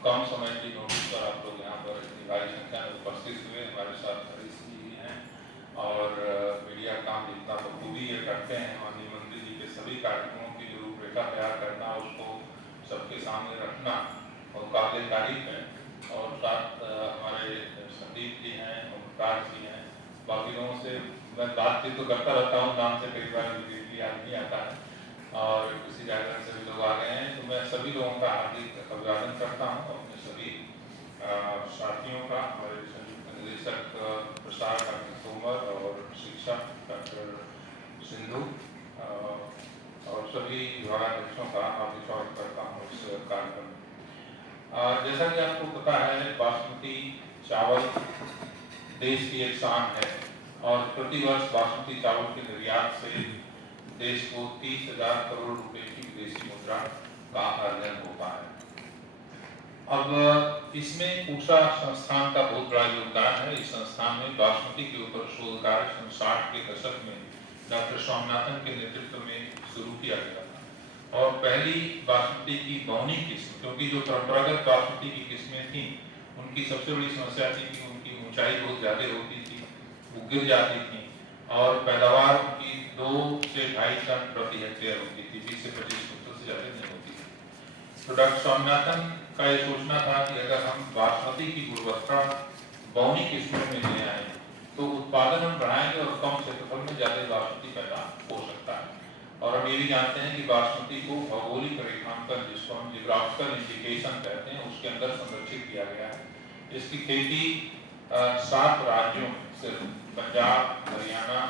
कम समय की नोटिस पर आप लोग यहाँ पर इतनी भारी संख्या में उपस्थित हुए। हमारे साथ हरीश जी भी हैं और मीडिया काम जितना बखूबी ये करते हैं। माननीय मंत्री जी के सभी कार्यक्रमों की जो रूपरेखा तैयार करना, उसको सबके सामने रखना और काबिल तारीफ है। और साथ हमारे संदीप जी हैं, ओमकार जी हैं, बाकी लोगों से मैं बातचीत तो करता रहता हूँ, नाम से कई बार याद नहीं आता है और किसी कारण से भी लोग आ गए हैं, तो मैं सभी लोगों का हार्दिक अभिवादन करता हूँ। अपने सभी साथियों का, हमारे संयुक्त निदेशक प्रसार डॉक्टर तोमर और शिक्षक डॉक्टर सिंधु और सभी विभागाध्यक्षों का हार्दिक स्वागत करता हूँ इस कार्यक्रम में। जैसा कि आपको पता है, बासमती चावल देश की एक शान है और प्रतिवर्ष बासमती चावल के निर्यात से देश को 30,000 करोड़ रुपए की विदेशी मुद्रा का अर्जन होता है। अब इसमें पूषा संस्थान का बहुत बड़ा योगदान है। इस संस्थान में बासमती के ऊपर शोध कार्य 60 के दशक में डॉक्टर स्वामीनाथन के नेतृत्व में शुरू किया गया था और पहली बासमती की बौनी किस्म, क्योंकि जो परंपरागत बासमती की किस्में थी उनकी सबसे बड़ी समस्या थी कि उनकी ऊंचाई बहुत ज्यादा होती थी, वो गिर जाती थी और पैदावार की 2 से 2.5 टन प्रति हेक्टेयर होती थी, 20 से 25 क्विंटल से ज्यादा नहीं होती थी। तो डॉक्टर स्वामीनाथन का ये सोचना था कि अगर हम बासमती की गुणवत्ता बौनी किस्मों में ले आए तो उत्पादन हम बढ़ाएंगे और कम क्षेत्रफल में ज्यादा बासमती पैदा हो सकता है। और हम ये भी जानते हैं कि बासमती को भौगोलिक रेखांकन, जिसको हम जियोग्राफिकल इंडिकेशन कहते हैं, उसके अंदर संरक्षित किया गया है। इसकी खेती 7 राज्यों में, सिर्फ पंजाब, हरियाणा,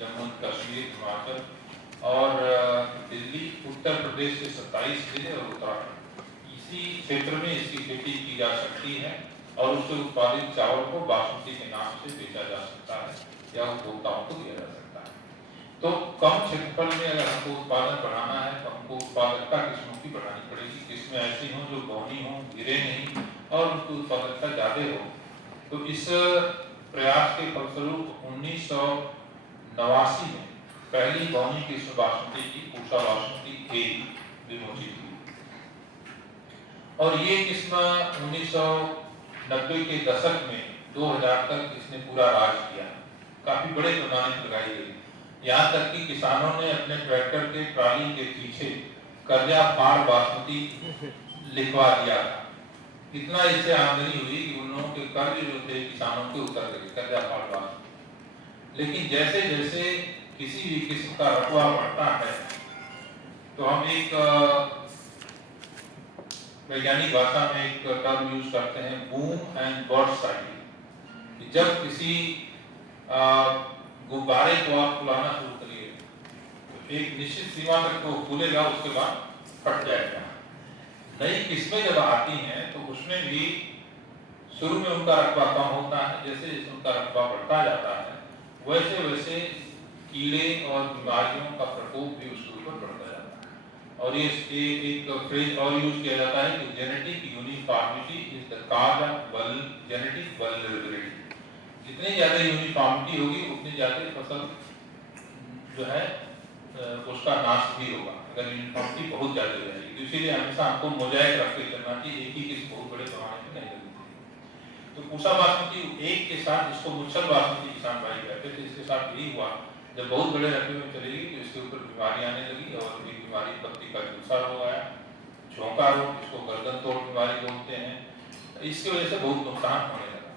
जम्मू कश्मीर, हिमाचल और दिल्ली, उत्तर प्रदेश के 27 जिले और उत्तराखंड, इसी क्षेत्र में इसकी खेती की जा सकती है और उससे उत्पादित चावल को बासमती के नाम से बेचा जा सकता है या उपभोक्ताओं को दिया जा सकता है। तो कम क्षेत्रफल में अगर हमको उत्पादन बढ़ाना है तो हमको उत्पादकता किस्मों की बढ़ानी पड़ेगी। किस्में ऐसी हों जो बौनी हों, गिरे नहीं और उनकी उत्पादकता ज्यादा हो। तो इस प्रयास के फलस्वरूप 1989 में पहली बौनी किस्म बासमती की पूषा बासमती A विमोचित हुई और ये किस्म 1990 के दशक में 2000 तक इसने पूरा राज किया, काफी बड़े पैमाने पर लगाई गई। यहाँ तक कि किसानों ने अपने ट्रैक्टर के ट्राली के पीछे कर्जा फाड़ बासमती लिखवा दिया था। इतना इससे आमदनी हुई कि उन लोगों के कर्ज जो थे किसानों के उतर गए, कर्जा फाड़ बासमती। लेकिन जैसे जैसे किसी भी किस्म का रकबा बढ़ता है तो हम एक वैज्ञानिक भाषा में एक टर्म यूज करते हैं, बूम एंड बर्स्ट साइकिल। जब किसी गुब्बारे को आप फुलाना शुरू करिए तो एक निश्चित सीमा तक वो फूलेगा, उसके बाद फट जाएगा। नई किस्में जब आती हैं तो उसमें भी शुरू में उनका रकबा कम होता है, जैसे जैसे उनका रकबा बढ़ता जाता है वैसे वैसे कीड़े और बीमारियों का प्रकोप भी उसके ऊपर बढ़ता जाता है। और ये एक फ्रेज और यूज किया जाता है कि genetic uniformity is the cause of genetic vulnerability. जितनी ज्यादा यूनिफॉर्मिटी होगी उतनी ज्यादा फसल जो है उसका नाश भी होगा, अगर यूनिफॉर्मिटी बहुत ज्यादा रहेगी। तो इसीलिए हमेशा हमको मोजाइक रख के चलना चाहिए, एक ही किस्म बहुत बड़े पैमाने पर नहीं लगनी चाहिए। तो पूषा बासमती एक के साथ, जिसको मुच्छल बासमती किसान भाई कहते थे, इसके साथ यही हुआ। जब बहुत बड़े रकबे में चलेगी तो इसके ऊपर बीमारी आने लगी और एक बीमारी पत्ती का झुलसा रोग आया, झोंका रोग, जिसको गर्दन तोड़ बीमारी बोलते हैं। इसकी वजह से बहुत नुकसान होने लगा।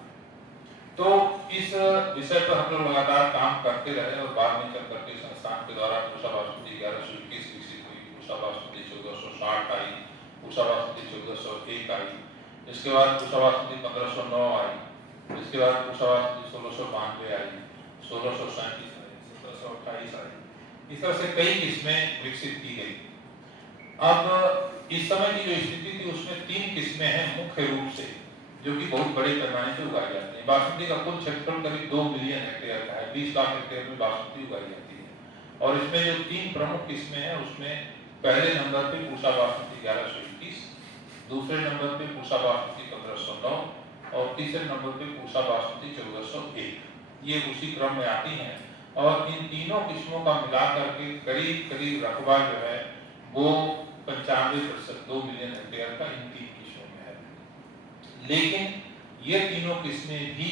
तो इस विषय पर हम लोग लगातार काम करते रहे और बाद में चल करके संस्थान के द्वारा पूषा बासमती 1121 विकसित हुई, पूषा बासमती 1460 आई, पूषा बासमती 1401 आई, इसके बाद पूषा बासमती 1509 आई, इसके बाद पूषा बासमती 1692 आई, 1637 आई, 1728 आई। इस तरह से कई किस्में विकसित की गई। अब इस समय की जो स्थिति थी उसमें 3 किस्में हैं मुख्य रूप से, जो कि बहुत बड़े पैमाने पर उगाई जाती है। बासमती का कुल क्षेत्रफल करीब 2 मिलियन हेक्टेयर का है, 20 लाख हेक्टेयर में बासमती उगाई जाती है। और इसमें जो 3 प्रमुख किस्में हैं उसमें पहले नंबर पे पूषा बासमती 1121, दूसरे नंबर पे पूषा बासमती 1509 और तीसरे नंबर पे पूषा बासमती 1401। ये उसी क्रम में आती हैं और इन तीनों किस्मों का मिला करके करीब करीब रकबा जो है वो 95%, 2 मिलियन हेक्टेयर का इन 3 किस्मों में है। ये तीनों किस्में भी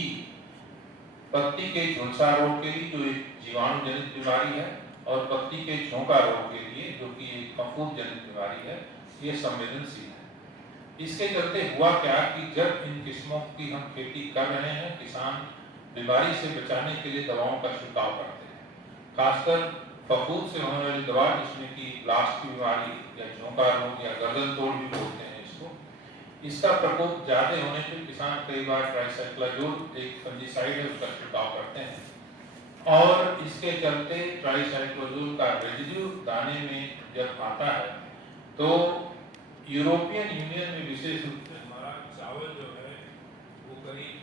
पत्ती के झुलसा रोग के लिए, जो एक जीवाणु जनित बीमारी है, और पत्ती के झोंका रोग के लिए, जो कि एक फफूंद जनित बीमारी है, ये संवेदनशील है। इसके चलते हुआ क्या कि जब इन किस्मों की हम खेती कर रहे हैं, किसान बीमारी से बचाने के लिए दवाओं का छिड़काव करते हैं। खासकर फफूंद से होने वाली दवा, जिसमें कि ब्लास्ट की बीमारी या झोंका रोग या गर्दन तोड़ भी बोलते हैं इसको, इसका प्रकोप ज्यादा होने पर किसान कई बार ट्राइसाइक्लोजोल, एक फंजीसाइड है, उसका छिड़काव करते हैं। और इसके चलते ट्राइसाइक्लोजोल का रेजिड्यू दाने में जब आता है तो यूरोपियन यूनियन में विशेष रूप से हमारा चावल जो है वो करीब,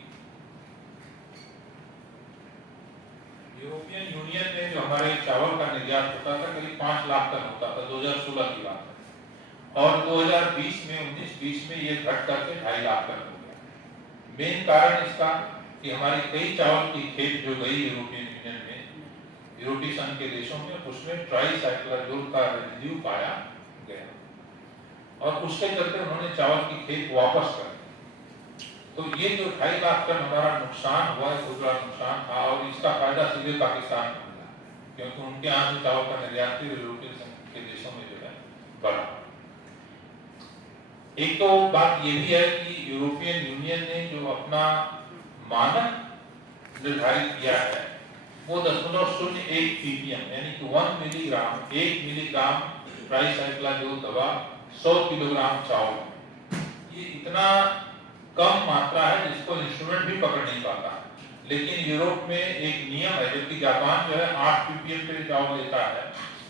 यूरोपियन यूनियन में जो हमारे चावल का निर्यात होता था करीब 5 लाख टन होता था, 2016 की बात है। और 2020 में 19-20 में ये घट करके 2.5 लाख टन हो गया। मेन कारण इसका कि हमारी कई चावल की खेत जो गई यूरोपियन यूनियन में, यूरोपीय संघ के देशों में, उसमें ट्राइसाइक्लोजोल का रेजिड्यू पाया गया और उसके चलते उन्होंने चावल की खेत वापस कर दी। तो ये जो 2.5 लाख टन हमारा नुकसान हुआ है, बहुत बड़ा नुकसान था, और इसका फायदा सीधे पाकिस्तान को मिला, क्योंकि उनके यहाँ से चावल का निर्यात यूरोपीय संघ के देशों में जो है बढ़ा। एक तो बात ये भी है कि यूरोपियन यूनियन ने जो अपना मानक निर्धारित किया है वो 0.01 ppm यानी कि 1 मिलीग्राम ट्राइसाइक्लोजोल दवा 100 किलोग्राम चावल। ये इतना कम मात्रा है जिसको इंस्ट्रूमेंट भी पकड़ नहीं पाता। लेकिन यूरोप में एक नियम है, जबकि जापान जो है 8 ppm पे चावल लेता है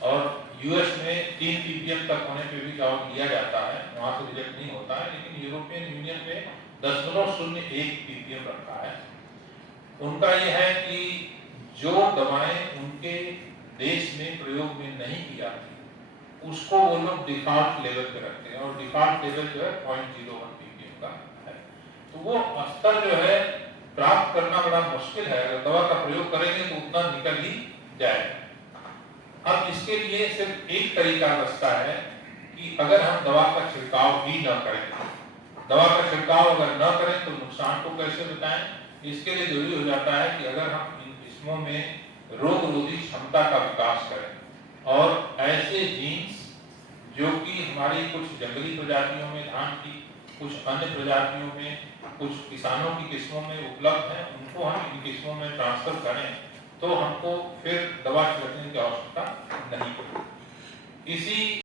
और यूएस में 3 ppm तक होने पे भी चावल लिया जाता है, वहां से रिजेक्ट नहीं होता है। लेकिन यूरोपियन यूनियन में 0.01 ppm रखा है। उनका यह है कि जो दवाएं उनके देश में प्रयोग में नहीं की जाती उसको वो लोग डिफॉल्ट लेवल पे रखते हैं, और डिफॉल्ट लेवल जो है 0.01 ppm का है। तो वो स्तर जो है प्राप्त करना बड़ा मुश्किल है। अगर दवा का प्रयोग करेंगे तो उतना निकल ही जाएगा। अब इसके लिए सिर्फ एक तरीका बचता है कि अगर हम दवा का छिड़काव ही न करें, दवा का छिड़काव अगर न करें तो नुकसान को कैसे बताएं। इसके लिए जरूरी हो जाता है कि अगर हम इन किस्मों में रोग रोधी क्षमता का विकास करें और ऐसे जीन्स जो कि हमारी कुछ जंगली प्रजातियों में धान की, कुछ अन्य प्रजातियों में, कुछ किसानों की किस्मों में उपलब्ध हैं, उनको हम इन किस्मों में ट्रांसफर करें तो हमको फिर दवा छिड़कने की आवश्यकता नहीं पड़ेगी। इसी